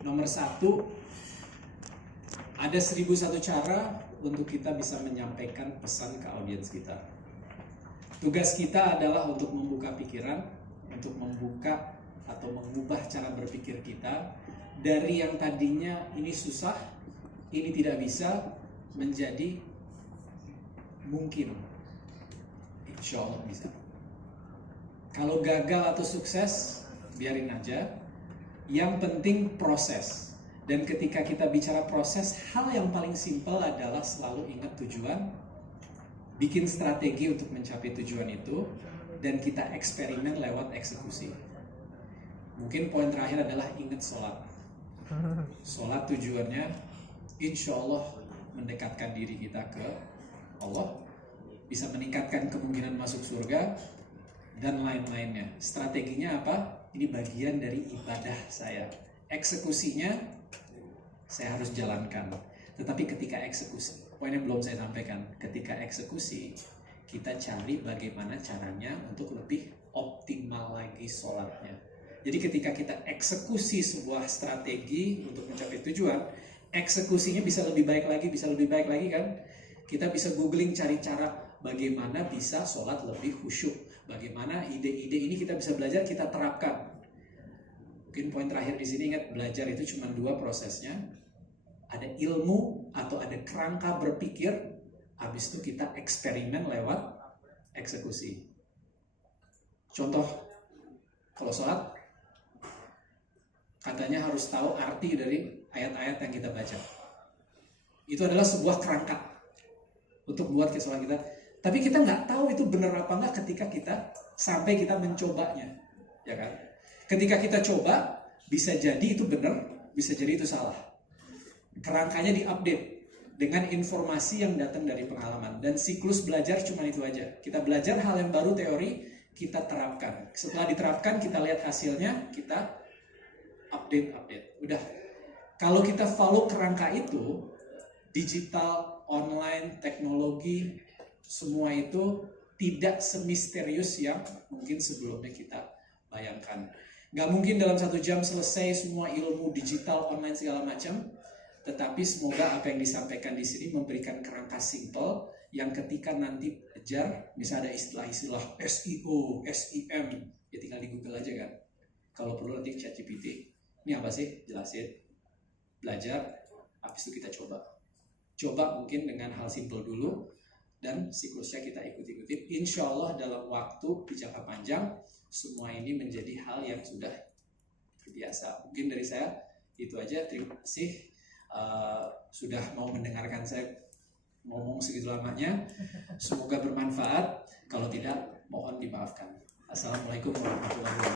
Nomor satu, ada 1001 cara untuk kita bisa menyampaikan pesan ke audiens kita. Tugas kita adalah untuk membuka pikiran, untuk membuka atau mengubah cara berpikir kita dari yang tadinya ini susah, ini tidak bisa, menjadi mungkin. Insya Allah bisa. Kalau gagal atau sukses, biarin aja. Yang penting proses. Dan ketika kita bicara proses, hal yang paling simpel adalah selalu ingat tujuan, bikin strategi untuk mencapai tujuan itu, dan kita eksperimen lewat eksekusi. Mungkin poin terakhir adalah ingat sholat. Sholat tujuannya insya Allah mendekatkan diri kita ke Allah, bisa meningkatkan kemungkinan masuk surga, dan lain-lainnya. Strateginya apa? Ini bagian dari ibadah saya. Eksekusinya saya harus jalankan. Tetapi ketika eksekusi, poinnya belum saya sampaikan. Ketika eksekusi, kita cari bagaimana caranya untuk lebih optimal lagi sholatnya. Jadi ketika kita eksekusi sebuah strategi untuk mencapai tujuan, eksekusinya bisa lebih baik lagi kan? Kita bisa googling cari cara bagaimana bisa sholat lebih khusyuk. Bagaimana ide-ide ini kita bisa belajar, kita terapkan. Mungkin poin terakhir di sini, ingat, belajar itu cuma dua prosesnya. Ada ilmu atau ada kerangka berpikir, habis itu kita eksperimen lewat eksekusi. Contoh, kalau sholat, katanya harus tahu arti dari ayat-ayat yang kita baca. Itu adalah sebuah kerangka untuk buat sholat kita. Tapi kita nggak tahu itu benar apa nggak ketika kita sampai kita mencobanya, ya kan? Ketika kita coba, bisa jadi itu benar, bisa jadi itu salah. Kerangkanya diupdate dengan informasi yang datang dari pengalaman, dan siklus belajar cuma itu aja. Kita belajar hal yang baru, teori, kita terapkan. Setelah diterapkan, kita lihat hasilnya, kita update. Udah. Kalau kita follow kerangka itu, digital, online, teknologi, semua itu tidak semisterius yang mungkin sebelumnya kita bayangkan. Gak mungkin dalam 1 jam selesai semua ilmu digital, online, segala macam. Tetapi semoga apa yang disampaikan di sini memberikan kerangka simple yang ketika nanti belajar, misalnya ada istilah-istilah SEO, SEM, ya tinggal di Google aja kan. Kalau perlu nanti ChatGPT. Ini apa sih? Jelasin. Belajar, habis itu kita coba. Coba mungkin dengan hal simple dulu, dan siklusnya kita ikuti. Insya Allah dalam waktu di jangka panjang, semua ini menjadi hal yang sudah terbiasa. Mungkin dari saya itu aja. Terima kasih sudah mau mendengarkan saya ngomong segitu lamanya. Semoga bermanfaat. Kalau tidak, mohon dimaafkan. Assalamualaikum warahmatullahi wabarakatuh.